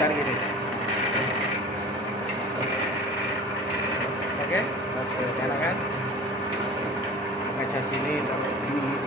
putar gini. Oke, enak kan? Ngaca sini taruh sini.